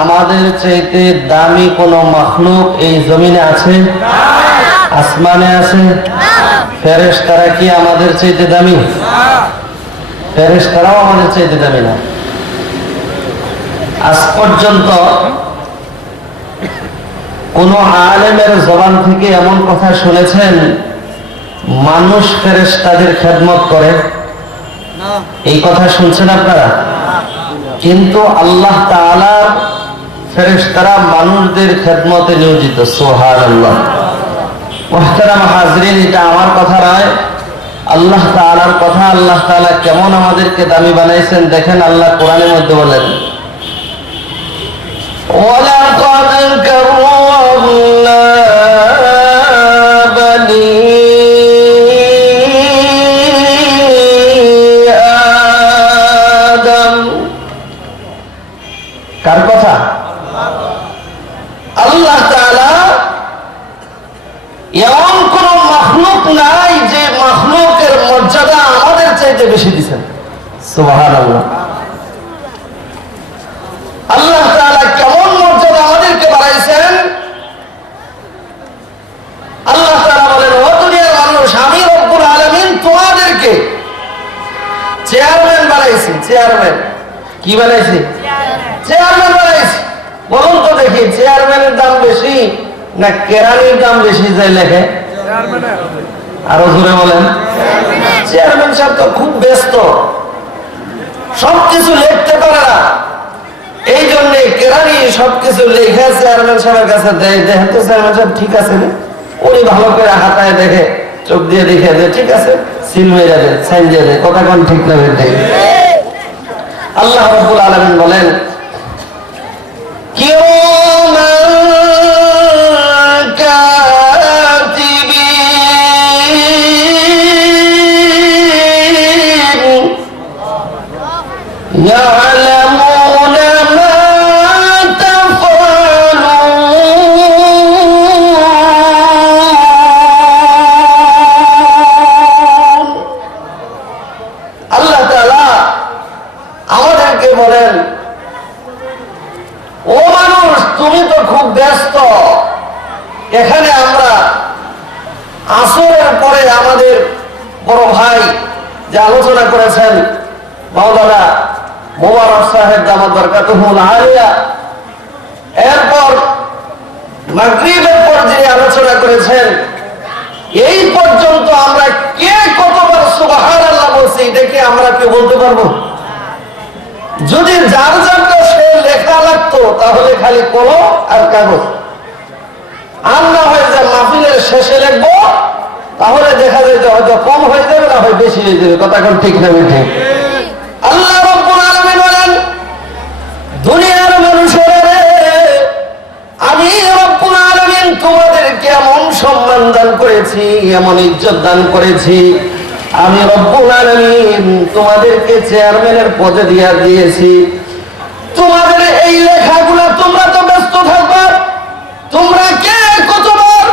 আমাদের চাইতে দামি কোন মাখলুক এই জমিনে আছে? আসমানে আছে? ফেরেশতারা কি আমাদের চাইতে দামি? ফেরেশতারাও আমাদের চাইতে দামি না। আজ পর্যন্ত কোন আলেমের জবান থেকে এমন কথা শুনেছেন মানুষ ফেরেশতাদের খেদমত করে? এই কথা শুনছেন আপনারা? কিন্তু আল্লাহ তাআলার ফেরেশতারা মানুষদের খেদমতে নিয়োজিত। সুবহানাল্লাহ। মুহতারাম হাজরিন, এটা আমার কথা নয়, আল্লাহ তাআলার কথা। আল্লাহ তাআলা কেমন আমাদেরকে দামি বানাইছেন দেখেন। আল্লাহ কোরআনের মধ্যে বলেন, ওয়ালাকাদ কাররামনা বানি আদম। কার কথা? আল্লাহ তাআলা। এমন কোন মাখলুক নাই যে মাখলুকের মর্যাদা আমাদের চাইতে বেশি দিচ্ছেন। সুবহানাল্লাহ। আল্লাহ তাআলা কেমন মর্যাদা আমাদেরকে বাড়াইছেন। আল্লাহ তাআলা বলেন, ও দুনিয়ার মানুষ, আমি রব্বুল আলামিন তোমাদেরকে চেয়ারম্যান বানাইছি। চেয়ারম্যান কি বানাইছি? চেয়ারম্যান বানাইছি। বলুন তো দেখি, চেয়ারম্যানের দাম বেশি না কেরানির দাম বেশি? যাই লেখে আরো জোরে বলেন। চেয়ারম্যান সাহেব তো খুব ব্যস্ত, সবকিছু লিখতে পারে না, এই জন্য কেরানি সবকিছু লেখা চেয়ারম্যান সাহেবের কাছে দেয়। দেখেন তো চেয়ারম্যান সাহেব ঠিক আছে না? উনি ভালো করে হাতায় দেখে, চোখ দিয়ে দেখে যে ঠিক আছে, সিল মেরে দেয়, সাইন দিয়ে দেয়। কথা কোন ঠিক না বের দেয়। আল্লাহ রাব্বুল আলামিন বলেন, কিরামান কাতিবিন ইয়ালামুনা মা তাফআলুন। আল্লাহ তাআলা আমাদেরকে বলেন, ও মানুষ, তুমি তো খুব ব্যস্ত। এখানে আমরা আসরের পরে আমাদের বড় ভাই যে আলোচনা করেছেন মাওলানা মোবারক সাহেব দামাত বরকাতুহুল আলিয়া, এরপর মাগরিবের পর যে আলোচনা করেছেন, এই পর্যন্ত আমরা কে কতবার সুবহানাল্লাহ বলছি দেখে আমরা কি বলতে পারবো? যদি যার যারটা সে লেখা লাগতো তাহলে খালি কলম আর কাগজ, আর না হয় যে মাহফিলের শেষে লিখবো, তাহলে দেখা যায় যে হয়তো কম হয়ে যাবে, না হয় বেশি হয়ে যাবে। কথা কোন ঠিক না ঠিক? আল্লাহ রাব্বুল আলামিন বলেন, দুনিয়ার মানুষেরা রে, আমি রাব্বুল আলামিন তোমাদেরকে এমন সম্মান দান করেছি, এমন ইজ্জত দান করেছি। আমি রব্বুল আলামিন তোমাদেরকে চেয়ারম্যানের পদে দিয়েছি। তোমাদের এই লেখাগুলা তোমরা তো ব্যস্ত থাকবা, তোমরা কে কতবার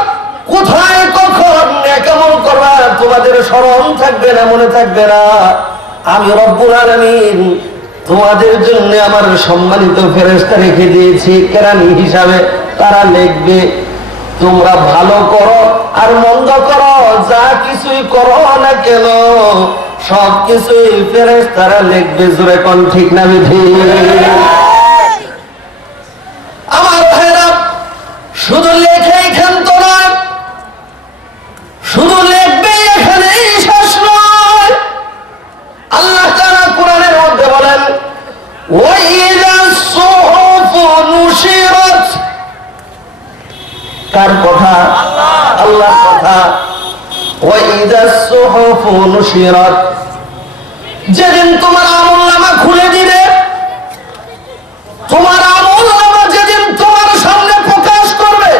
কোথায় কখন কেমন করবা তোমাদের স্মরণ থাকবে না, মনে থাকবে না। আমি রব্বুল আলামিন তোমাদের জন্য আমার সম্মানিত ফেরেশতা রেখে দিয়েছি কেরানি হিসাবে, তারা লিখবে। তোমরা ভালো করো আর মন্দ করো, যা কিছুই করো না কেন, সব কিছুই ফেরেশতারা লিখবে। জোরে কোন ঠিক না ঠিক? আমার ভাইরা, শুধু লেখাই ক্ষান্ত নয়, শুধু লিখবে এখানেই শেষ নয়। আল্লাহ তাআলা কোরআনের মধ্যে বলেন, ওয়াইদা সুহুফু নুশিরাত। কার কথা? আল্লাহর কথা। ওয়াইদা সুহুফু নুশিরাত, যেদিন তোমার আমলনামা খুলে দিবে, তোমার আমলনামা যেদিন তোমার সামনে প্রকাশ করবে,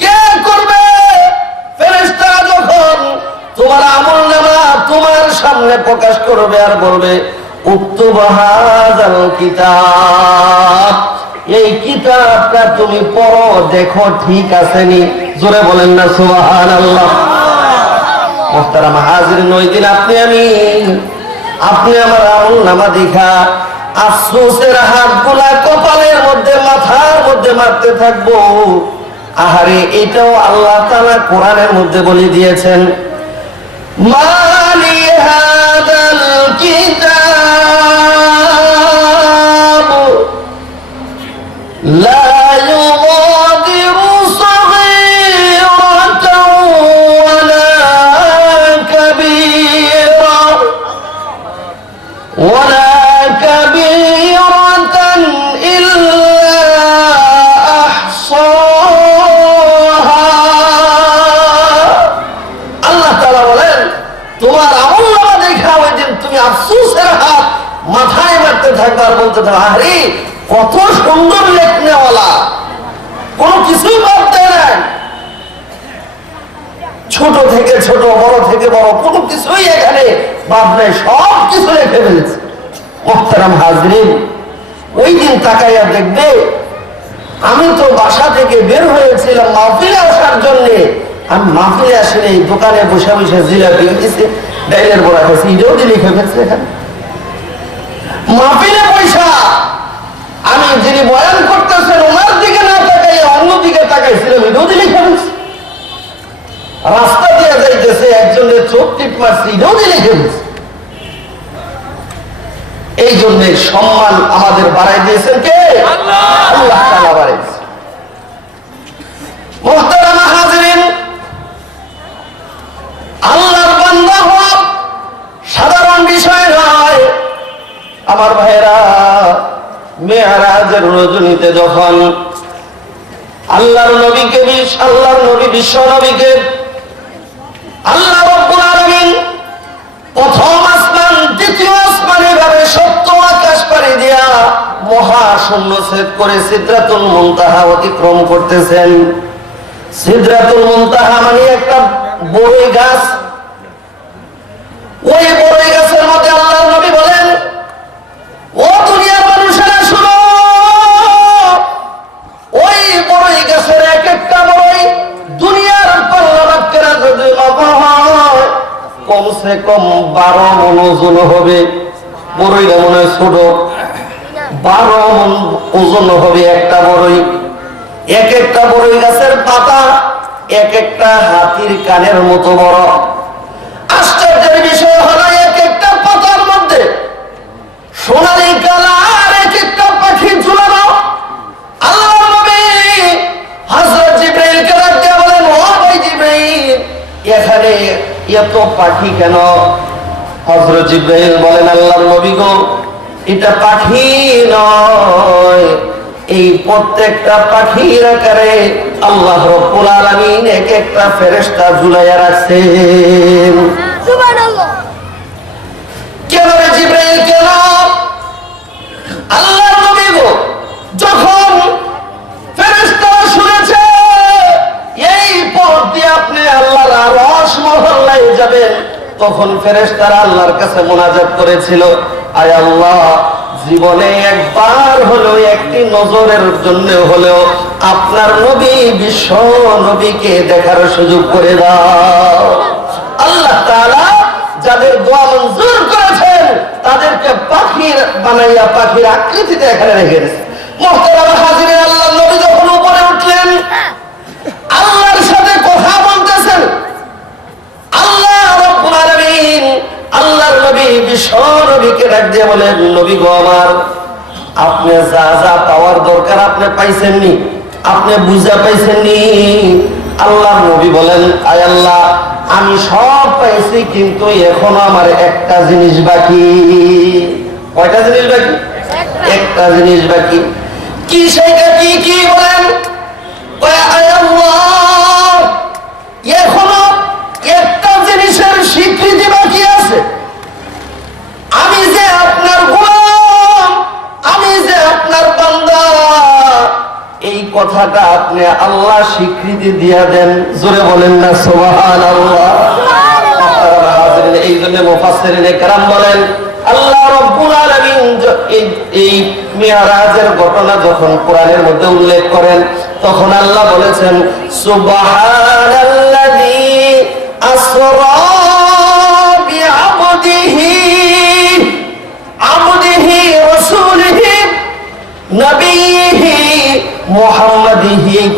কে করবে? ফেরেশতারা যখন তোমার আমলনামা তোমার সামনে প্রকাশ করবে আর বলবে, উক্তুব হাযাল কিতাব, এই কিতাবটা তুমি পড়ো, দেখো ঠিক আছে নি। জোরে বলেন না সুবহানাল্লাহ। মুহতারাম হাজিরিন, ওই দিন আপনি আমার আমলনামা দেখা আফসোসের হাতগুলা কপালের মধ্যে মাথা মারতে থাকবো। আহারে, এটাও আল্লাহ তাআলা কোরআনের মধ্যে বলে দিয়েছেন, মালি হাদাল কিতাব লা ইউগাদিরু সাগীরাতাও ওয়ালা কাবীরা ওয়ালা কাবীরাতান ইল্লা আহসাহা। আল্লাহ তাআলা বলেন, তোমার আমলনামা দেখা ওই দিন তুমি আফসোসের হাত মাথায় মারতে থাকবে আর বলতে থাকবে, আরে কত সুন্দর লেখনেওয়ালা, কোনো কিছুই বাদ দেয় না, ছোট থেকে ছোট, বড় থেকে বড়, কোনো কিছুই এখানে বাদ নেই, সব কিছু লিখে ফেলেছে। মুহতারাম হাজরিন, ওই দিন তাকাইয়া দেখবে, আমি তো বাসা থেকে বের হয়েছিলাম মাহফিলে আসার জন্য, আমি মাহফিলে আসিনি, দোকানে বসে বসে জিলাপি হয়েছে, ডাইলের বড়া খাইছি, এটাও লিখে ফেলছে এখানে। মাহফিলে পয়সা আমি যিনি বয়ান করতেছেন ওনার দিকে না তাকাইয়া অন্যদিকে তাকাইছিলাম, এটাও লিখে ফেলছি। রাস্তা দিয়ে যাইতেছে একজনের চোখ টিপ মারছি, এটাও লিখে ফেলছি। এই জন্য সম্মান আমাদের বাড়াই দিয়েছেন কে? আল্লাহ তাআলা বাড়াইছে। মুহতারাম হাজরিন, আল্লাহর বান্দা হওয়া সাধারণ বিষয় নয়। আমার ভাইরা, মেরাজের রজনীতে যখন আল্লাহর নবী বিশ্ব নবীকে আল্লাহ রাব্বুল আলামিন প্রথম আসমান, দ্বিতীয় আসমানে ভাবে সপ্তম আকাশ পাড়ি দিয়া মহাশূন্য ছেদ করে সিদরাতুল মুনতাহা অতিক্রম করতেছেন। সিদরাতুল মুনতাহা মানে একটা বড়ই গাছ। ওই বড়ই গাছের মধ্যে আল্লাহর নবী বলেন, ও দুনিয়ার মানুষেরা শুনো, ওই বড়ই গাছের এক একটা বড়ই দুনিয়ার পাল্লাবাক্যেরা যদি মাপা হয় কমসে কম 12 মণ ওজন হবে। বড়ইটা মনে হয় ছোট, 12 মণ ওজন হবে একটা বড়ই। এক একটা বড়ই গাছের পাতা এক একটা হাতির কানের মতো বড়। আশ্চর্যের বিষয় হলো, এক একটা পাতার মধ্যে সোনালী কালার এক একটা পাখি ঝুলানো। আল্লাহর নবী হযরত জিবরাইলকে ডাক দিয়ে বলেন, ও ভাই জিবরাইল, এখানে এত পাখি কেন? হযরত জিবরাইল বলেন, আল্লাহর নবী গো, এটা পাখি নয়, এই প্রত্যেকটা পাখির আকারে আল্লাহ রাব্বুল আলামিন এক একটা ফেরেশতা ঝুলাইয়া রাখছেন। সুবহানাল্লাহ। কেন রে জিবরাইল, কেন? আল্লাহর নবী গো, যখন ফেরেশতারা শুনেছে এই পথ দিয়ে আপনি আল্লাহর আরশ মহল্লায় যাবেন, তখন ফেরেশতারা আল্লাহর কাছে মুনাজাত করেছিল, আয় আল্লাহ, জীবনে একবার হলেও, একটি নজরের জন্য হলেও আপনার নবী বিশ্ব নবীকে দেখার সুযোগ করে দাও। আল্লাহ তাআলা যাদের দোয়া মঞ্জুর করেছেন তাদেরকে পাখির বানাইয়া পাখির আকৃতিতে এখানে রেখে দিয়েছে। মুহতারাম হাজিরিন, আল্লাহর নবী যখন উপরে উঠলেন, আল্লাহর সাথে কথা বলতেছেন। আল্লাহ রাব্বুল আলামিন আল্লাহর নবী বিশ্ব নবীকে ডাক দিয়ে বলেন, নবী গো আমার, আপনি যা যা পাওয়ার দরকার আপনি পাইছেননি, আপনি বুঝা পাইছেননি। আল্লাহর নবী বলেন, আয় আল্লাহ, আমি সব পাইছি, কিন্তু এখনো আমার একটা জিনিস বাকি। কয়টা জিনিস বাকি? একটা জিনিস বাকি। কি সেটা? কি বলেন? আয় আল্লাহ, এখনো একটা জিনিসের স্বীকৃতি বাকি আছে। আমি যে আপনার গোলাম, আমি যে আপনার বান্দা, এই কথাটা আপনি আল্লাহ স্বীকৃতি দিয়া দেন। জোরে বলেন না সুবহানাল্লাহ। এই জন্য মুফাসসিরিনে কেরাম বলেন, আল্লাহ রাব্বুল আলামিন এই মিরাজের ঘটনা যখন কোরআনের মধ্যে উল্লেখ করেন, তখন আল্লাহ বলেছেন, সুবহানাল্লাযী আসরা বিআবদিহি রাসূলিহি নবিয়িহি মুহাম্মাদ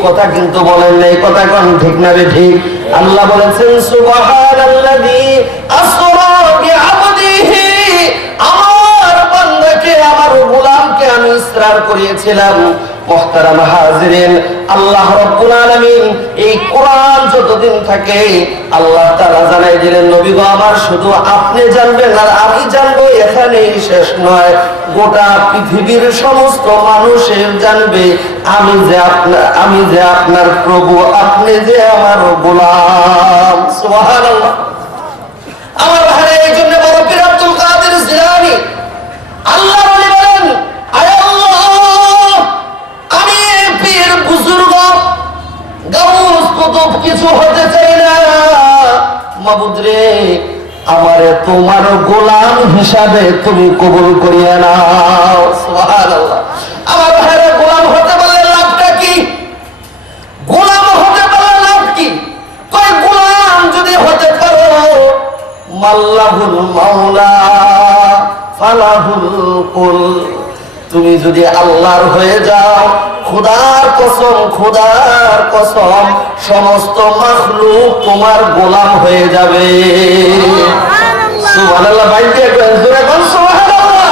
কথা কিন্তু বলেন নাই, কথা কোন ঠিক না রে ঠিক? আল্লাহ বলেছেন সুবহানাল্লাযী আসরা বিআবদিহি, আমার বান্দাকে, আমার গোলামকে আমি ইসরার করিয়েছিলাম। মুহতারাম হাজিরিন, আল্লাহ রাব্বুল আলামিন এই কোরআন যতদিন থাকে আল্লাহ তাআলা জানাই দিলেন, নবী গো আমার শুধু আপনি জানবেন আর আমি জানবো, এখানেই শেষ নয়, গোটা পৃথিবীর সমস্ত মানুষের জানবে আমি যে আপনার প্রভু, আপনি যে আমার গোলাম। সুবহানাল্লাহ। আমার ভাই, এই জন্য বড় পীর আব্দুল কাদের জিলানী আল্লাহ বলে বলেন, আয় আল্লাহ, আমি পীর বুজুর্গ গাউস কুতুব কিছু হতে চাই না, মাবুদ রে আমারে তোমার গোলাম হিসাবে তুমি কবুল করিয়া নাও। সুবহানাল্লাহ। আমার ভাইরা, গোলাম হতে পারলে লাভটা কি? গোলাম হতে পারলে লাভ কি? কই গোলাম যদি হতে পারো, মাল্লাহুল মাওলা ফালাহুল কুল, তুমি যদি আল্লাহর হয়ে যাও, খোদার কসম সমস্ত মাখলুক তোমার গোলাম হয়ে যাবে। সুবহানাল্লাহ। বাইরে একবার জোরে বল সুবহানাল্লাহ।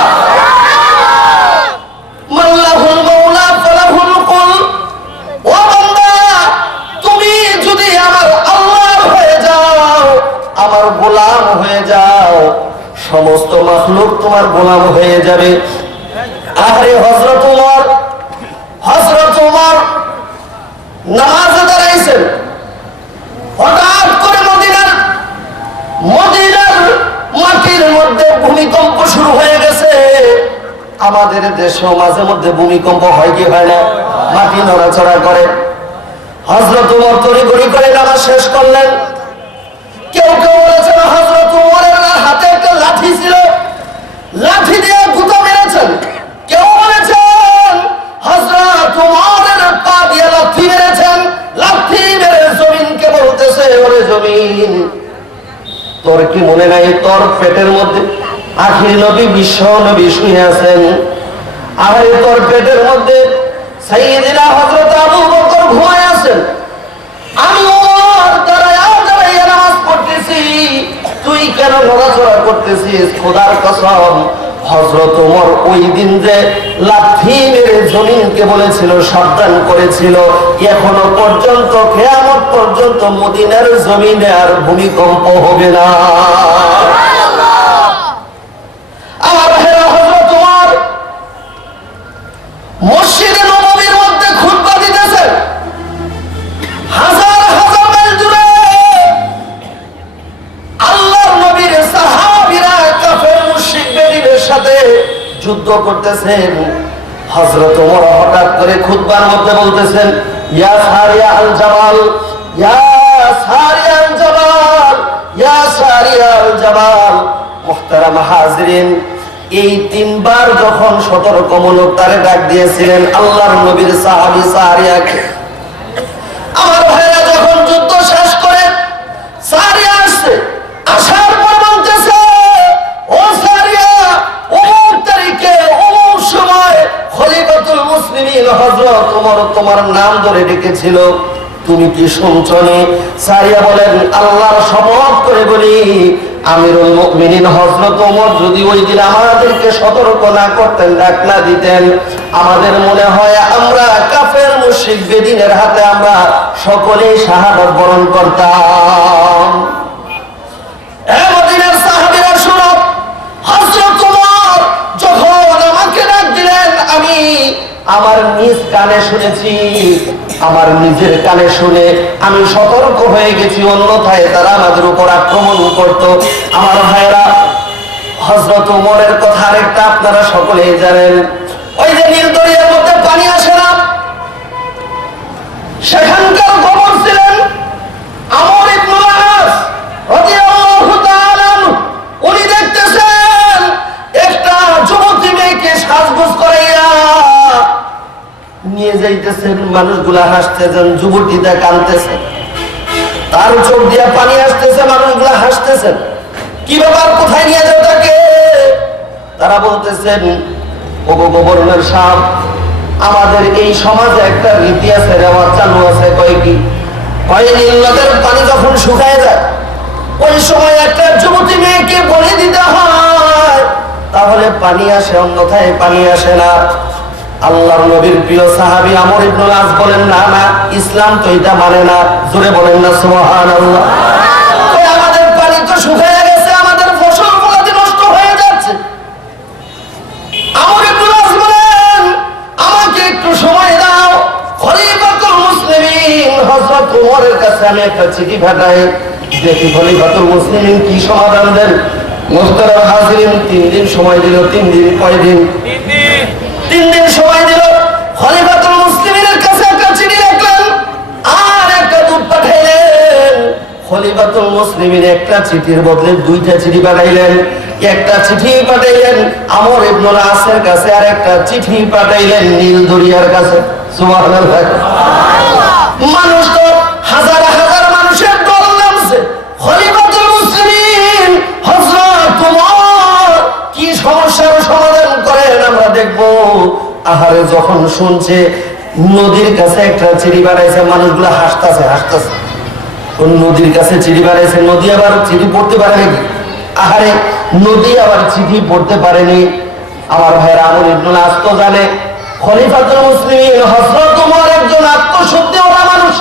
মাল্লাহুল মাওলা ফালাহুল কুল, ও বান্দা তুমি যদি আমার আল্লাহর হয়ে যাও, আমার গোলাম হয়ে যাও, সমস্ত মাখলুক তোমার গোলাম হয়ে যাবে। আরে হযরত ওমর নামাজে দাঁড়াইছেন, হঠাৎ করে মদিনার মাটির মধ্যে ভূমিকম্প শুরু হয়ে গেছে। আমাদের দেশেও মাঝে মধ্যে ভূমিকম্প হয় কি হয় না? মাটি নড়াচড়া করে। হযরত ওমর তড়িঘড়ি করে নামাজ শেষ করলেন। কেউ বলেছেন হযরত ওমরের হাতে একটা লাঠি ছিল, লাঠি দিয়ে গুঁতো মেরেছেন। কেউ বলেছেন হযরত ওমরের পা দিয়ে লাঠি মেরেছেন, লাঠি মেরে জমিনকে বলতেছে, ওরে জমিন, তোর কি মনে নাই তোর পেটের মধ্যে আখির নবী বিশ্ব নবী শুয়ে আছেন? আর তোর পেটের মধ্যে সাইয়্যিদিনা হযরত আবু বকর ঘুমায় আছেন। আমি ওমর দাঁড়াইয়া নামাজ পড়তেছি, তুই কেন নড়াচড়া করতেছিস? খোদার কসম, হযরত ওমর ওই দিন যে লাঠি মেরে জমিনকে বলেছিল, সাবধান করেছিল, এখনো পর্যন্ত কিয়ামত পর্যন্ত মদিনার জমিনে আর ভূমিকম্প হবে না। আমার ভাইরা, হযরত ওমর মসজিদে নববীর মধ্যে খুতবা দিতেছেন। হাজার হাজার মাইল দূরে আল্লাহর নবীর সাহাবীরা কাফের মুশরিক বেঈমানদের সাথে যুদ্ধ করতেছেন। হযরত ওমর হঠাৎ করে খুতবার মধ্যে বলতেছেন, ইয়া সারিয়া আল জাবাল, ইয়া সারিয়া আল জাবাল, ইয়া সারিয়া আল জাবাল। মুহতারাম হাজিরিন, এই তিনবার যখন সতর্কমূলক তারে ডাক দিয়েছিলেন আল্লাহর নবীর সাহাবী সারিয়াকে, আমার ভাইরা যখন যুদ্ধ শেষ করে সারিয়া আসছে, আসার পর বলতেছে, ও সারিয়া, অমুক তারিখে অমুক সময় খলিফাতুল মুসলিমিন হযরত ওমর তোমার নাম ধরে ডেকেছিল, তুমি কি শুনছো নি? সারিয়া বলেন, আল্লাহর শপথ করে বলি, আমিরুল মুমিনিন হযরত ওমর যদি ওই দিন আমাদেরকে সতর্ক না করতেন, ডাক না দিতেন, আমাদের মনে হয় আমরা কাফের মুশরিক বেদিনের হাতে আমরা সকলেই শাহাদাত বরণ করতাম। মদিনার সাহাবীরা শুনো, হযরত ওমর যখন আমাকে ডাক দিলেন, আমি আমার নিজ কানে শুনেছি, আমার নিজের কানে শুনে আমি সতর্ক হয়ে গেছি, অন্যথায় তারা আমাদের উপর আক্রমণ করত। আমার ভাইরা, হযরত ওমরের কথা আরেকটা আপনারা সকলেই জানেন, ওই যে নীল দরিয়ার মধ্যে পানি আসে না, সেখানকার গভর্নর ছিলেন আমর ইবনুল আস রাদিয়াল্লাহু তাআলা। উনি দেখতেছেন একটা যুবতী মেয়েকে সাজগোজ করাইয়া নিয়ে যাইতেছেন, মানুষগুলা হাসতেছেন, যুবতীটা কাঁদতেছে, তার চোখ দিয়ে পানি আসতেছে, মানুষগুলা হাসতেছেন, কি ব্যাপার, কোথায় নিয়ে যাও তাকে? তারা বলতেছেন, ওগো গভর্নর সাহেব, আমাদের এই সমাজে একটা রীতি আছে, রেওয়াজ চালু আছে, নীল নদের পানি যখন শুকায় যায় ওই সময় একটা যুবতী মেয়েকে বলি দিতে হয়, তাহলে পানি আসে, অন্যথায় পানি আসে না। আল্লাহর নবীর প্রিয় সাহাবী আমর ইবনুল আস বলেন, না না, ইসলাম তো এটা মানে না। জোরে বলেন না সুবহানাল্লাহ। আমাদের পানি তো শুকায় গেছে, আমাদের ফসল ফলাদি নষ্ট হয়ে যাচ্ছে। আমর ইবনুল আস বলেন, আমাকে একটু সময় দাও, খলিফাতুল মুসলিমিন হযরত ওমরের কাছে আমি একটা চিঠি পাঠাই, দেখি খলিফাতুল মুসলিমিন কি সমাধান দেন। মুহতারাম হাজিরিন, 3 দিন সময় দিল। 3 দিন কয় দিন? 3 দিন সময় দিল। খলিফাতুল মুসলিমিনের কাছে একটা চিঠি লিখলেন আর একটা দূত পাঠাইলেন। খলিফাতুল মুসলিমিন একটা চিঠির বদলে 2টা চিঠি পাঠাইলেন। একটা চিঠি পাঠাইলেন আমর ইবনুল আসের কাছে, আর একটা চিঠি পাঠাইলেন নীল দরিয়ার কাছে। সুবহানাল্লাহ। মানুষ তো হাজার হাজার মানুষের দল নামছে। খলিফাতুল মুসলিমিন হযরত ওমর কি সমস্যার সমাধান করেন আমরা দেখব। আহারে যখন শুনছে নদীর কাছে একটা চিঠি বানাইছে, মানুষগুলো হাসতেছে। কোন নদীর কাছে চিঠি বানাইছে, নদী আবার চিঠি পড়তে পারে নাকি? আহারে নদী আবার চিঠি পড়তে পারেনি। আমার ভাইয়েরা, আমর ইবনুল আস তো জানে খলিফাতুল মুসলিমিন হযরত ওমর একজন আত্মশুদ্ধিওয়ালা মানুষ।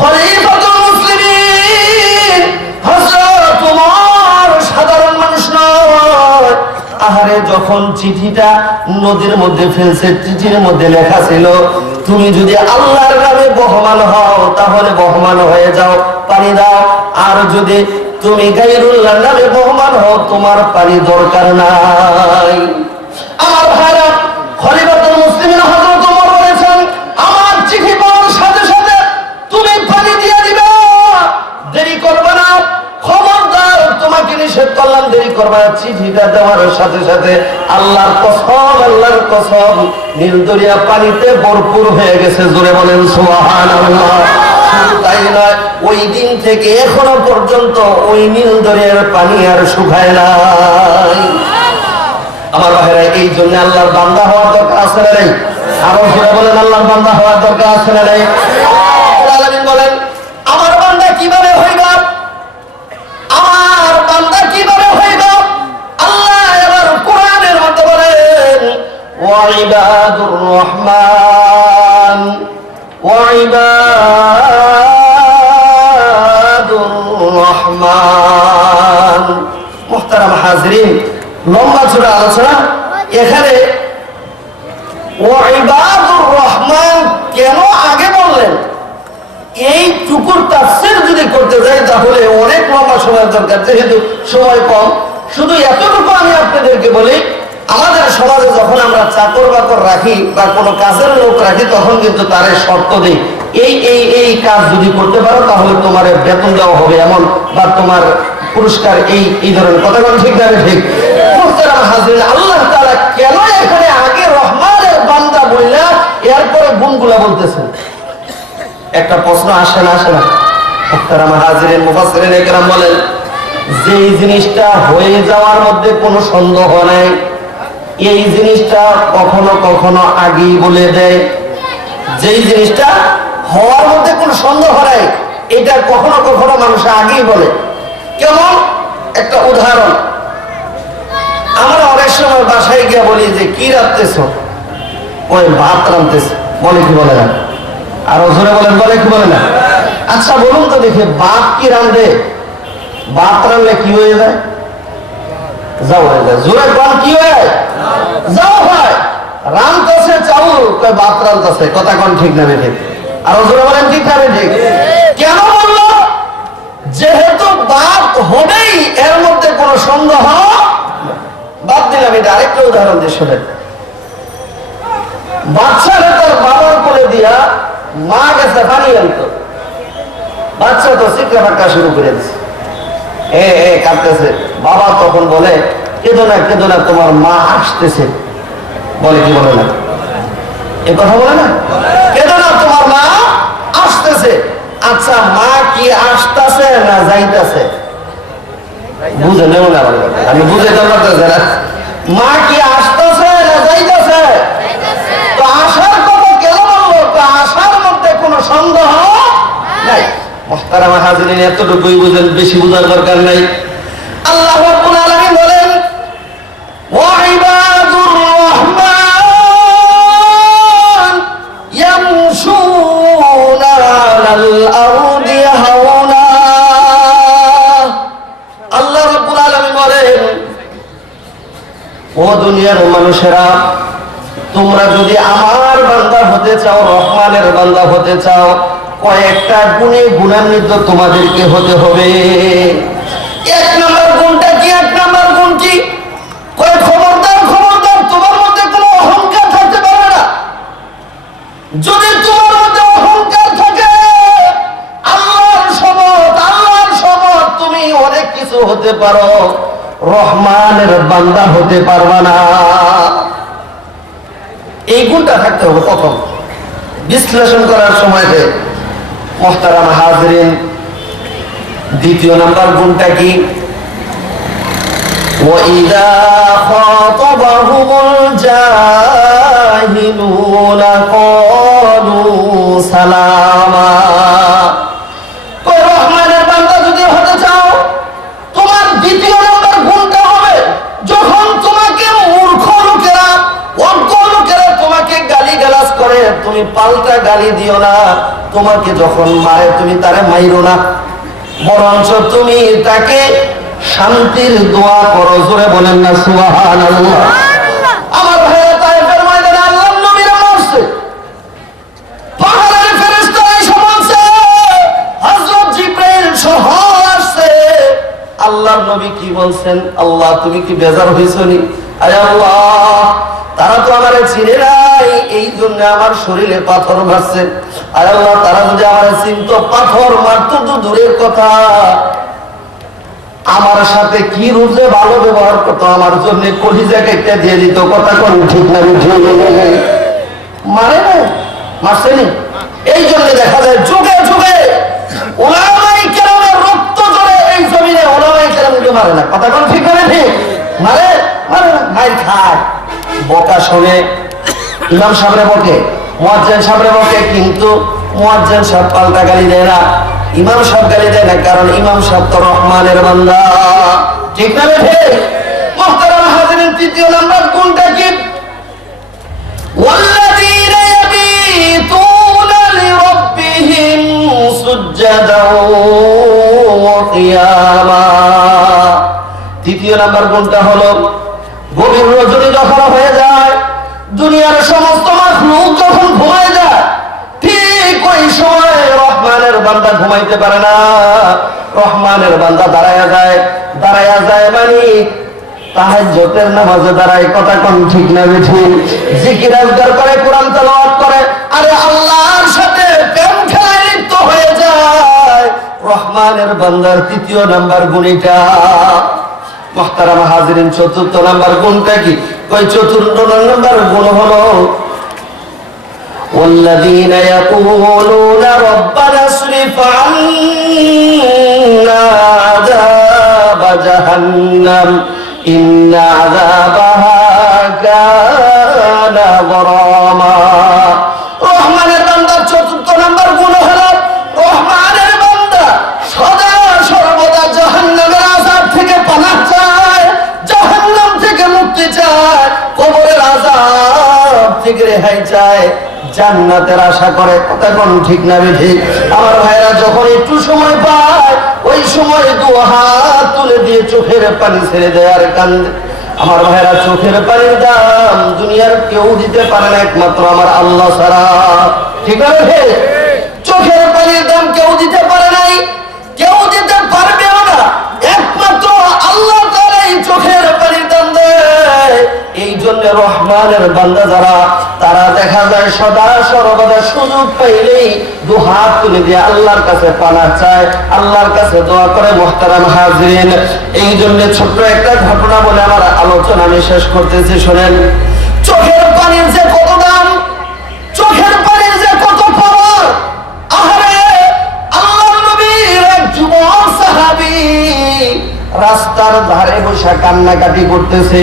খলিফাতুল মুসলিমিন হযরত ওমর সাধারণ মানুষ নয়। আহারে যখন চিঠিটা নদীর মধ্যে ফেলছে, চিঠির মধ্যে লেখা ছিল, তুমি যদি আল্লাহর নামে বহমান হও তাহলে বহমান হয়ে যাও, পানি দাও, আর যদি তুমি গায়রুল্লাহর নামে বহমান হও তোমার পানি দরকার নাই। আমার ভাইরা, খলিফাতুল মুসলিমিন হযরত ওমর বলেছেন, আমার চিঠি পাওয়ার সাথে সাথে তুমি পানি দিয়ে দিবে, দেরি করবে না। খবরদার, তোমাকে নিষেধ করলাম, দেরি করবে না। চিঠিটা দেওয়ার সাথে সাথে আল্লাহর কসম নীল দরিয়া পানিতে ভরপুর হয়ে গেছে। জোরে বলেন সুবহানাল্লাহ। তাই নয়, ওই দিন থেকে এখনো পর্যন্ত ওই নীল দরিয়ার পানি আর শুকায় নাই। আমার ভাইরা, এই জন্য আল্লাহর বান্দা হওয়ার দরকার আছে না নেই? আরো জোরে বলেন, আল্লাহর বান্দা হওয়ার দরকার আছে না নেই? আলামিন বলেন, আমার বান্দা কিভাবে হইব? আমার বান্দা কিভাবে হইব? আল্লাহ এবার কোরআনের মধ্যে বলেন, ওয়াইবাদুর রহমান মুহতারাম হাজিরিন, লম্বা চূড়া আলোচনা। এখানে ওয়াইবাদুর রহমান কেন আগে বললেন, এই টুকুর তাফসীর যদি করতে যাই তাহলে অনেক লম্বা সময়ের দরকার, যেহেতু সময় কম। শুধু এতটুকু আমি আপনাদেরকে বলি, আমাদের সমাজে যখন আমরা চাকর বাকর রাখি বা কোনো কাজের লোক রাখি, তখন কিন্তু তার শর্ত দিই, এই কাজ যদি করতে পারো তাহলে তোমার বেতন দেওয়া হবে এমন, বা তোমার পুরস্কার এই ধরনের কথা। ঠিক না? ঠিক। হাজির, আল্লাহ তাআলা কেন এখানে আগে রহমানের বান্দা বললা এরপরে গুণগুলা বলতেছেন? একটা প্রশ্ন আসে না? হাজিরের মুফাসসিরিন একরাম বলেন, যেই জিনিসটা হয়ে যাওয়ার মধ্যে কোনো সন্দেহ নাই, এই জিনিসটা কখনো কখনো আগেই বলে দেয়। যেই জিনিসটা হওয়ার মধ্যে কোনো সন্দেহ নাই, এটা কখনো কখনো মানুষ আগেই বলে। কেমন? একটা উদাহরণ, আমরা অনেক সময় বাসায় গিয়ে বলি যে কি রাঁধতেছ? ওই ভাত রাঁধতেছে, বলে কি বলে না? আর জোরে বলেন, বলে কি বলে না? আচ্ছা বলুন তো দেখি, ভাত কি রাঁধে? ভাত রাঁধলে কি হয়ে যায়? যাও হয়ে যায়। জোরে বল, কি হয়ে যায়? যাও হয়। রাঁধতেছে চাউল, ভাত রাঁধতেছে, কথা কোন ঠিক না? ঠিক। আর জোরে বলেন, ঠিক না? ঠিক। কেন বললো? যেহেতু ভাত হবেই, এর মধ্যে কোনো সন্দেহ বাদ দিলাম। এটা আরেকটা উদাহরণ দিয়ে শোনেন। বাচ্চারা তার বাবার কোলে দিয়া মা গেছে পানি আনতো, বাচ্চা তো চিৎকার ফাঁকা শুরু করে দিচ্ছে, কাঁদতেছে। বাবা তখন বলে, কেঁদো না, তোমার মা আসতেছে। বলে কি বলে না? এ কথা বলে না? কেঁদো না, তোমার মা আসতেছে। আচ্ছা, মা কি আসতেছে না যাইতেছে? বুঝে নেব না, আমি বুঝাইতে পারতেছে না। মা কি আসতেছে না যাইতেছে? তো আসার মুহতারাম হাজিরিন, এতটুকুই বুঝেন, বেশি বোঝার দরকার নাই। আল্লাহ রাব্বুল আলামিন বলেন, ওয়া ইবাদুর রহমান ইয়ামশুনা আলাল আরদি হাওনা। আল্লাহ রাব্বুল আলামিন বলেন, ও দুনিয়ার মানুষেরা, তোমরা যদি আমার বান্দা হতে চাও, রহমানের বান্দা হতে চাও, কয়েকটা গুণে গুণান্বিত তোমাদেরকে হতে হবে। এক নম্বর গুণটা কি? এক নম্বর গুণ কি? খবরদার খবরদার, তোমার মধ্যে কোনো অহংকার থাকতে পারবে না। যদি তোমার মধ্যে অহংকার থাকে, আল্লাহর শপথ, তুমি অনেক কিছু হতে পারো, রহমানের বান্দা হতে পারবা না। এই গুণটা থাকতে হবে প্রথম। বিশ্লেষণ করার সময় মুহতারাম হাজিরিন, দ্বিতীয় নাম্বার গুণটা কি? ওয়াইদা খাতাবাহুমুল জাহিলুনা ক্বালু সালামা। রহমানের বান্দা যদি হতে চাও, তোমার দ্বিতীয় নাম্বার গুণটা হবে, যখন তোমাকে মূর্খ লোকেরা, অজ্ঞ লোকেরা তোমাকে গালিগালাজ করে, তুমি পাল্টা গালি দিও না। তোমাকে যখন মারে, তুমি তারে মাইরো না, বরঞ্চ তুমি তাকে শান্তির দোয়া করো। জোরে বলেন না সুবহানাল্লাহ। আমার ভাইরা, তায়েফের ময়দানে আল্লাহর নবীরা মারছে, পাহাড়ের ফেরেশতারা এসে বলছে, হযরত জিবরাইল সহ আসছে। আল্লাহর নবী কি বলছেন? আল্লাহ, তুমি কি বেজার হইছো নি? আয় আল্লাহ, তারা তো আমারে চিনে নাই, এই জন্য আমার শরীরে পাথর মারছে। আয় আল্লাহ, তারা যদি আমারে চিনতো, পাথর মারতো তো দূরের কথা, আমার সাথে কি রুজে ভালো ব্যবহার করতো, আমার জন্য কলিজা কেটে দিয়ে দিত। কথা কোন ঠিক না? মারে না, মারছেনি। এই জন্য দেখা যায় যুগে যুগে উলামায়ে কেরামের রক্ত ঝরে এই জমিনে, উলামায়ে কেরামকে মারে না। কথা কোন ঠিক না? ঠিক মারে, মারে না, মার খায়, বকা শোনে। ইমাম সাহেবরে বকে, মুয়াজ্জিন সাহেবরে বকে, কিন্তু মুয়াজ্জিন সাহেব পাল্টা গালি দেয় না, ইমাম সাহেব গালি দেয় না, কারণ ইমাম সাহেব তো রহমানের বান্দা। ঠিক না? ঠিক। মুহতারাম হাজিরিন, তৃতীয় নাম্বার কোনটা কি? ওয়াল্লাযীনা ইয়াবিতুনা লিরাব্বিহিম সুজদাও ওয়া কিয়ামা। তৃতীয় নাম্বার কোনটা হলো, গভীর রজনী যখন হয়ে যায়, দুনিয়ার সমস্ত মাখলুক যখন ঘুমায় যায়, ঠিক ওই সময় রহমানের বান্দা ঘুমাইতে পারে না। রহমানের বান্দা দাঁড়ায়া যায়, দাঁড়ায়া যায় মানে তাহাজ্জুদের নামাজে দাঁড়ায়। কথা কোন ঠিক না? ঠিক। জিকির আজকার করে, কোরআন তেলাওয়াত করে, আরে আল্লাহর সাথে প্রেম খেলায় লিপ্ত হয়ে যায়। রহমানের বান্দার তৃতীয় নাম্বার গুণ এটা। মুহতারাম হাজিরিন, চতুর্থ নাম্বার গুণটা কি? ওই চতুর্থ নাম্বার গুণ হলো, والذين يقولون ربنا اصرف عنا عذاب جهنم إن عذابها كان غراما। রহমানের বান্দার চতুর্থ নাম্বার গুণ হলো, রহমানের বান্দা সদা সর্বদা জাহান্নামের আযাব থেকে পানাহ চায়, জাহান্নাম থেকে মুক্তি চায়, কবরের আযাব থেকে রেহাই চায়, জান্নাতের আশা করে। কথা কোন ঠিক না? ঠিক। আমার ভাইরা যখন একটু সময় পায়, ওই সময় দু হাত তুলে দিয়ে চোখের পানি ছেড়ে দেয় আর কান্দে। আমার ভাইরা, চোখের পানির দাম দুনিয়ার কেউ দিতে পারে না, একমাত্র আমার আল্লাহ ছাড়া। ঠিক না? ঠিক। চোখের পানির দাম কেউ দিতে পারে নাই, কেউ দিতে পারবেও না, একমাত্র আল্লাহ তাআলাই চোখের পানির দাম দেয়। এই জন্য রহমানের বান্দা যারা, তারা দেখা যায় সদা সর্বদা সুযোগ পাইলেই দু হাত তুলে দিয়ে আল্লাহর কাছে পানাহ চায়, আল্লাহর কাছে দোয়া করে। মুহতারাম হাজিরিন, এই জন্য ছোট্ট একটা ঘটনা বলে আমার আলোচনা আমি শেষ করতেছি, শোনেন। চোখের পানির যে কত দাম, চোখের পানির যে কত পাওয়ার। আহারে, আল্লাহর নবীর এক যুবক সাহাবী রাস্তার ধারে বসে কান্নাকাটি করতেছে।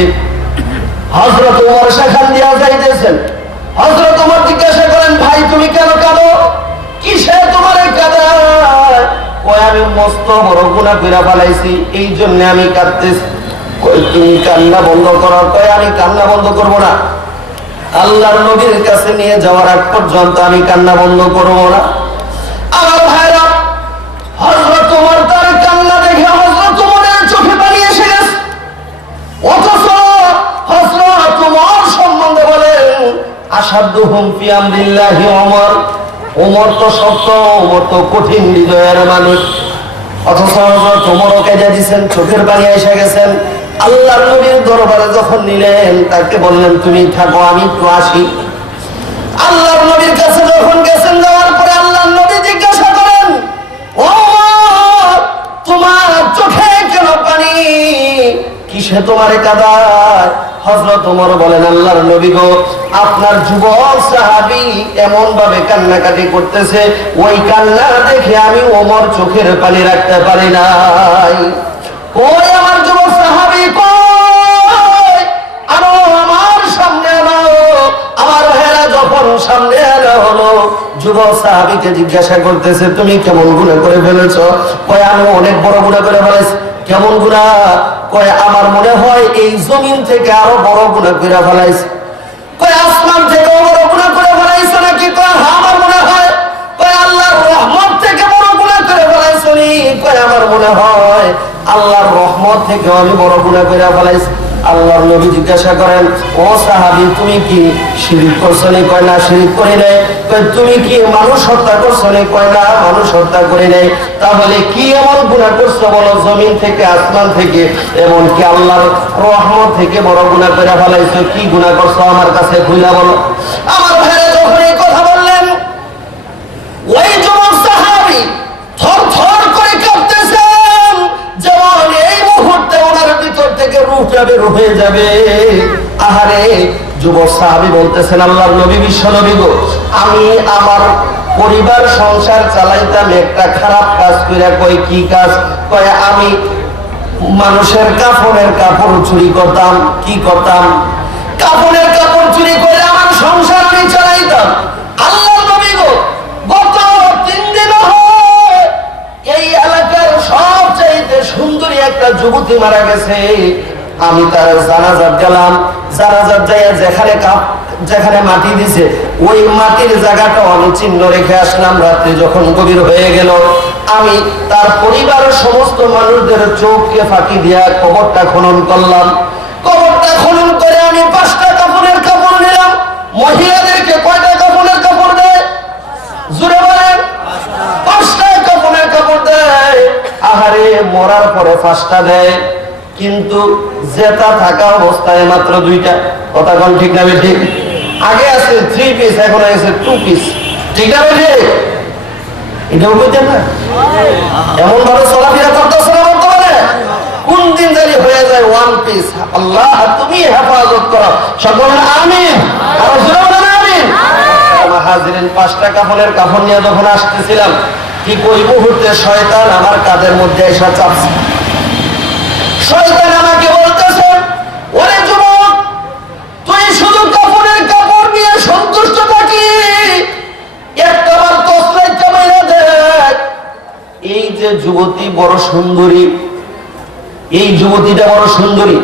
হযরত ওমর সেখান দিয়া যাইতেছেন। হযরত ওমর জিজ্ঞাসা করেন, ভাই তুমি কেন কাঁদো? কিসে তোমার কাঁদায়? কত বড় গুনাহ কইরা ফেলাইছি, এই জন্য আমি কাঁদতেছি। কই তুমি কান্না বন্ধ করো। কই আমি কান্না বন্ধ করব না, আল্লাহর নবীর কাছে নিয়ে যাওয়ার আগ পর্যন্ত আমি কান্না বন্ধ করব না। আমার ভাইরা, হযরত ওমর তার কান্না দেখে হযরত ওমরের চোখে পানি এসে গেছে। অথচ হযরত ওমর সম্বন্ধে বলেন আসাদুহুম ফি আমরিল্লাহি ওমর। ওমর তো শক্ত, ওমর তো কঠিন হৃদয়ের মানুষ। অথচ হযরত ওমরও কেঁদে দিয়েছেন, চোখের পানি এসে গেছেন। আল্লাহর নবীর দরবারে যখন নিলেন, তাকে বললেন তুমি থাকো, আমি একটু আসি। আল্লাহর নবীর কাছে যখন গেছেন, যাওয়ার পরে আল্লাহর নবী জিজ্ঞাসা করেন, ওমর তোমার চোখে কেন পানি, কিসে তোমার কাঁদায়? হযরত ওমর বলেন আল্লাহর নবী গো, আপনার যুবক সাহাবী এমন ভাবে কান্নাকাটি করতেছে, ওই কান্না দেখে আমি ওমর চোখের পানি রাখতে পারি নাই। ওই আমার যুবক সাহাবী কই, আরো আমার সামনে আনো। আমার ভাইরা যখন সামনে আনা হলো, যুবক সাহাবীকে জিজ্ঞাসা করতেছে তুমি কেমন গুনাহ করে ফেলেছো? কয় আমি অনেক বড় গুনাহ করে ফেলেছি। কেমন গুনাহ? কয় আমার মনে হয় এই জমিন থেকে আরো বড় গুনাহ করে ফেলাইছি। কয় আসমান থেকে বড় গুনাহ করে ফেলাইছো নাকি? কয় হ্যাঁ আমার মনে হয়। কয় আল্লাহর রহমত থেকে বড় গুনাহ করে ফেলাইছো নি? কয় আমার মনে হয় আল্লাহর রহমত থেকে আমি বড় গুনাহ করে ফেলাইছি। আল্লাহর নবী জিজ্ঞাসা করেন, ও সাহাবী তুমি কি শিরক করছো নি? কয় না শিরক করি নাই। কয় তুমি কি মানুষ হত্যা করছো নি? কয় না মানুষ হত্যা করি নাই। তাহলে কি এমন গুনাহ করছো বলো, জমিন থেকে আসমান থেকে এমন কি আল্লাহর রহমত থেকে বড় গুনাহ করে ফেলাইছো? কি গুনাহ করছো আমার কাছে খুইলা বলো। আমার ভাইরা যখন এই কথা বললেন, ওই যুবক সাহাবী থর থর করে কাঁপতেছেন, যেমন এই মুহূর্তে ওনার ভিতর থেকে রূহটা বের হয়ে যাবে। আহারে, যুবক সাহাবী বলতেছেন আল্লাহর নবী, বিশ্ব নবী গো, আমি আমার পরিবার সংসার চালাইতাম, একটা খারাপ কাজ কইরা। কই কি কাজ? কয় আমি মানুষের কাফনের কাপড় চুরি করতাম। কি করতাম? কাফনের কাপড় চুরি করে আমার সংসার আমি চালাইতাম। আল্লাহর নবী গো, গত 3 দিন হয় এই এলাকার সবচাইতে সুন্দরী একটা যুবতী মারা গেছে। আমি তার জানাজাত গেলাম। জানাজাত যাইয়া যেখানে মাটি দিছে, ওই মাটির জায়গাটা আমি চিহ্ন রেখে আসলাম। রাত্রে যখন গভীর হয়ে গেল, আমি তার পরিবারের সমস্ত মানুষদের চোখকে ফাঁকি দিয়া কবরটা খনন করলাম। কবরটা খনন করে আমি 5টা কাপড়ের কাপড় নিলাম। মহিলাদেরকে কয়টা কাপড়ের কাপড় দেয়? জোরে বলেন। 5টা কাপড়ের কাপড় দেয়। আহারে, মরার পরে 5টা দেয়, কিন্তু জেতা থাকা অবস্থায় মাত্র 2টা। কথা কোন ঠিক না ঠিক? আগে আছে 3 পিস, এখন আছে 2 পিস। ঠিক না ঠিক? এটাও বলতেন না, এমন ভাবে চলাফেরা করতেছে না বর্তমানে, কোন দিন জানি হয়ে যায় 1 পিস। আল্লাহ তুমি হেফাজত করো, সকলে আমিন। আর জোরে বলেন আমিন। আমার হাজিরিন, 5টা কাফনের কাফন নিয়ে যখন আসতেছিলাম, ঠিক ওই মুহূর্তে শয়তান আমার কাঁধের মধ্যে এসে চাপছে। শয়তান আমাকে বলতেছে, ওরে যুবক, তুই শুধু কাপড়ের কাপড় নিয়ে সন্তুষ্ট থাকি, একটাবার তসলাইটা মেরে দেখ। এই যে যুবতী বড় সুন্দরী, এই যুবতীটা বড় সুন্দরী,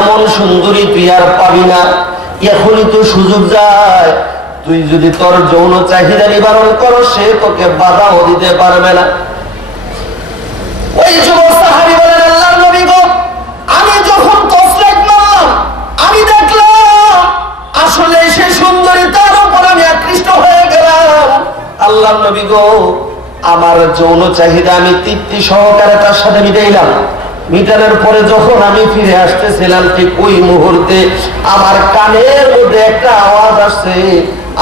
এমন সুন্দরী তুই আর পাবি না। এখনই তো সুযোগ যায়। তুই যদি তোর যৌন চাহিদা নিবারণ করো, সে তোকে বাধাও দিতে পারবে না। ওই যুবক সাহাবী বলেন আল্লাহর নবী গো, আমি যখন তসলাইট মারলাম, আমি দেখলাম আসলে সে সুন্দরী, তার উপর আমি আকৃষ্ট হয়ে গেলাম। আল্লাহর নবী গো, আমার যৌন চাহিদা আমি তৃপ্তি সহকারে তার সাথে মিটাইলাম। মিটানোর পরে যখন আমি ফিরে আসতেছিলাম, ঠিক ওই মুহূর্তে আমার কানের মধ্যে একটা আওয়াজ আসছে।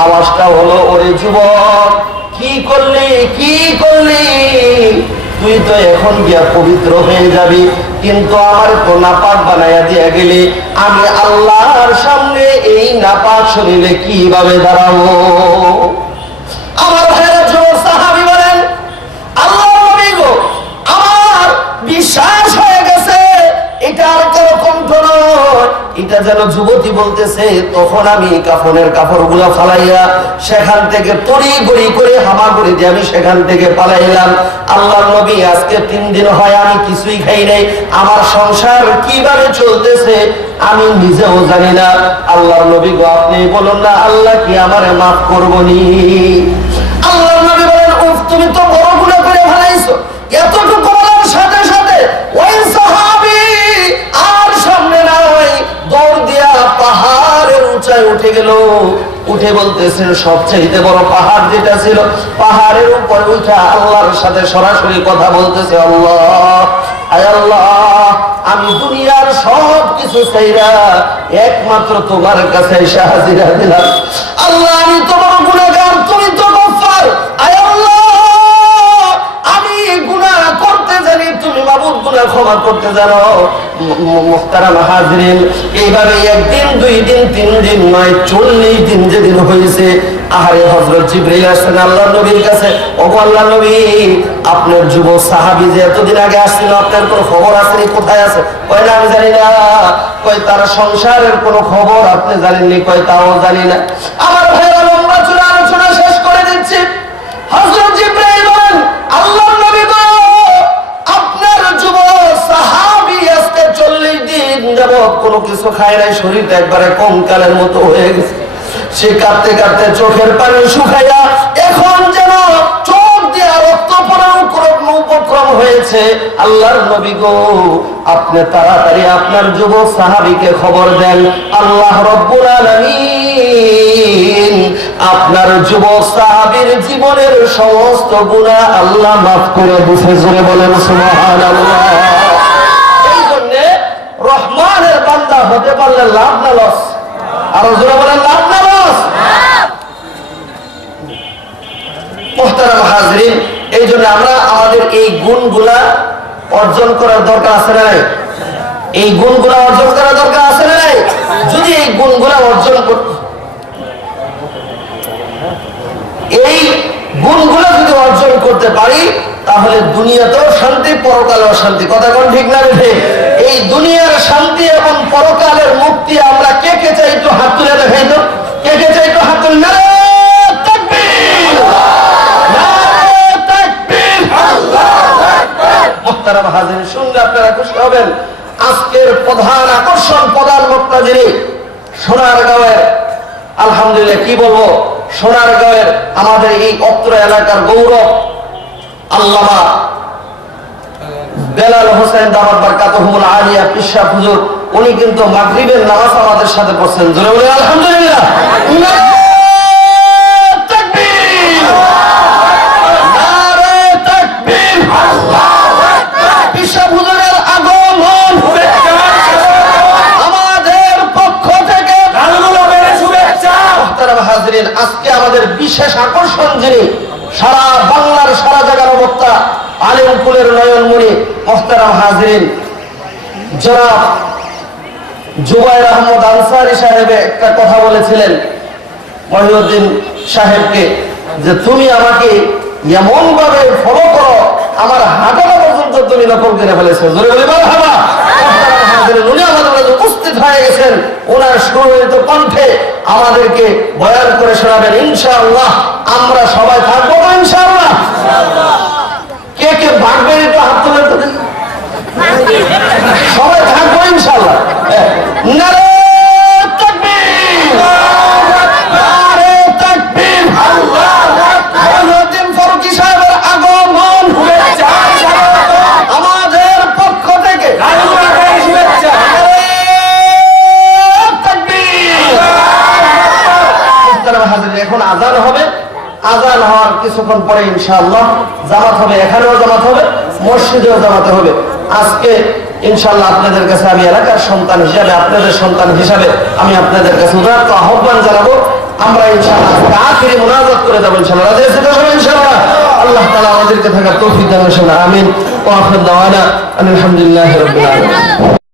আওয়াজটা হলো, ওরে যুবক, কি করলি, কি করলি? তুই তো এখন গিয়া পবিত্র হয়ে যাবি, কিন্তু আমার তো নাপাক বানাইয়া দিয়া গেলি। আমি আল্লাহর সামনে এই নাপাক শরীরে কিভাবে দাঁড়াবো? আমার ভাইরা যুবক সাহাবী বলেন, আল্লাহর নবী গো, আমার বিশ্বাস হয়ে গেছে এটা আর কারো কণ্ঠ নয়, এটা যেন যুবতী বলতেছে, তখন আমি কাফনের কাপড়গুলো ফালাইয়া সেখান থেকে তড়ি গড়ি করে হামাগুড়ি দিয়ে আমি সেখান থেকে পালাইলাম। আল্লাহর নবী, আজকে 3 দিন হয় আমি কিছুই খাই নাই, আমার সংসার কিভাবে চলতেছে আমি নিজেও জানি না। আল্লাহর নবী গো, আপনি বলুন না আল্লাহ কি আমারে মাফ করবনি? আল্লাহর নবী বলেন, উফ, তুমি তো বড় গুনাহ করে ফেলাইছো। এতটুকু বলার সাথে সাথে ওই সাহাবী আর সামনে না ওই দৌড় দিয়া পাহাড়ের উঁচায় উঠে গেল। উঠে বলতেছেন, সবচেয়ে বড় পাহাড় যেটা ছিল, পাহাড়ের উপরে উঠে আল্লাহর সাথে সরাসরি কথা বলতেছে, আল্লাহ, আয় আল্লাহ, আমি দুনিয়ার সব কিছু চাইরা একমাত্র তোমার কাছে এসে হাজিরা দিলাম। আল্লাহ, আমি তোমার গুনাহগার, তুমি তো গফফার। আয় আল্লাহ, আমি গুনাহ করতে জানি, তুমি মাবুদ গুনাহ ক্ষমা করতে জানো। মুহতারাম হাজরিন, এইভাবে 1 দিন 2 দিন 3 দিন নয়, 40 দিন যেদিন হয়েছে, আহারে হযরত জিবরাইল আসেন আল্লাহর নবীর কাছে। ওগো আল্লাহর নবী, আপনার যুবক সাহাবী যে এতদিন আগে আসছিল, আপনার কোনো খবর আছে? কোথায় আছে? কয় না, আমি জানি না। কয় তার সংসারের কোনো খবর আপনি জানেননি? কয় তাও জানি না। আমার ভাইরা, আমরা চলে আলোচনা শেষ করে দিচ্ছি। হযরত জিবরাইল বলেন, আল্লাহর নবী গো, আপনার যুবক সাহাবী আজকে 40 দিন যাবত কোনো কিছু খায় নাই, শরীরটা একবারে কঙ্কালের মতো হয়ে গেছে। সে কাঁদতে কাঁদতে চোখের পানি শুকাইয়া এখন যেন চোখ দিয়ে রক্ত পড়ার উপক্রম হয়েছে। আল্লাহর নবী গো, আপনি তাড়াতাড়ি আপনার যুবক সাহাবীকে খবর দেন, আল্লাহ রাব্বুল আলামিন আপনার যুবক সাহাবীর জীবনের সমস্ত গুনাহ আল্লাহ মাফ করে দিয়েছে। জোরে বলেন সুবহানাল্লাহ। এই জন্য রহমানের বান্দা হতে পারলে লাভ না লস? আরো জোরে বলেন, লাভ না লস? মুহতারাম হাজরিন, এই জন্য আমরা আমাদের এই গুণগুলা অর্জন করার দরকার আছে না নাই? এই গুণগুলা অর্জন করার দরকার আছে না নাই? যদি এই গুণগুলা অর্জন এই গুণগুলা যদি অর্জন করতে পারি, তাহলে দুনিয়াতেও শান্তি, পরকালেও শান্তি। কথা কোন ঠিক না? এই দুনিয়ার শান্তি এবং পরকালের মুক্তি আমরা কে কে চাই? একটু হাত তুলে দেখাই তো। কে কে চাই? একটু হাত তুলে। মুহতারাম হাজির, শুনলে আপনারা খুশি হবেন। আজকের প্রধান আকর্ষণ, প্রধান বক্তা যিনি, সোনারগাঁওয়ের, আলহামদুলিল্লাহ কি বলবো, সোনারগাঁওয়ের আমাদের এই অত্র এলাকার গৌরব আল্লামা বেলাল হোসেন দামাত বারকাতুহুল আলিয়া পিসা হুজুর, উনি কিন্তু মাগরিবের নামাজ আমাদের সাথে পড়ছেন। জোরে বলে আলহামদুলিল্লাহ। আজকে আমাদের বিশেষ আকর্ষণ যিনি, সারা বাংলার সারা জায়গার বক্তা, আলেম কুলের নয়নমণি, মুহতারাম হাজরিন, জনাব জুবাইর আহমদ আনসারী সাহেব একটা কথা বলেছিলেন মহিউদ্দিন সাহেবকে, যে তুমি আমাকে এমন ভাবে ফলো করো, আমার হাঁটাটা পর্যন্ত তুমি নকল করে ফেলেছো। জোরে বলে মারহাবা। উনি আমাদের মাঝে উপস্থিত হয়ে গেছেন, ওনার সুরিত কণ্ঠে আমাদেরকে বয়ান করে শোনাবেন ইনশাআল্লাহ। আমরা সবাই থাকবো তো ইনশাআল্লাহ? কে কে ভাগবেন একটু হাত তুলে তো। সবাই থাকবো ইনশাআল্লাহ। নারে তাকবীর, নারে তাকবীর, আল্লাহু আকবার। মহিউদ্দিন ফারুকী সাহেবের আগমন আমাদের পক্ষ থেকে শুভেচ্ছা। এখন আজান হবে, আজান হওয়ার কিছুক্ষণ পরে ইনশাআল্লাহ জামাত হবে, এখানেও জামাত হবে, মসজিদেও জামাতে হবে। আজকে ইনশাআল্লাহ আপনাদের কাছে আমি এলাকার সন্তান হিসাবে, আপনাদের সন্তান হিসাবে আমি আপনাদের কাছে উদারত আহ্বান জানাবো। আমরা ইনশাআল্লাহ আখিরি মুনাজাত করে যাবো ইনশাআল্লাহ। রাজি আছেন তো সবাই ইনশাআল্লাহ? আল্লাহ তাআলা আমাদেরকে থাকার তৌফিক দান করুন। আমিন। ওয়া আখিরু দাওয়ানা আলহামদুলিল্লাহি রাব্বিল আলামিন।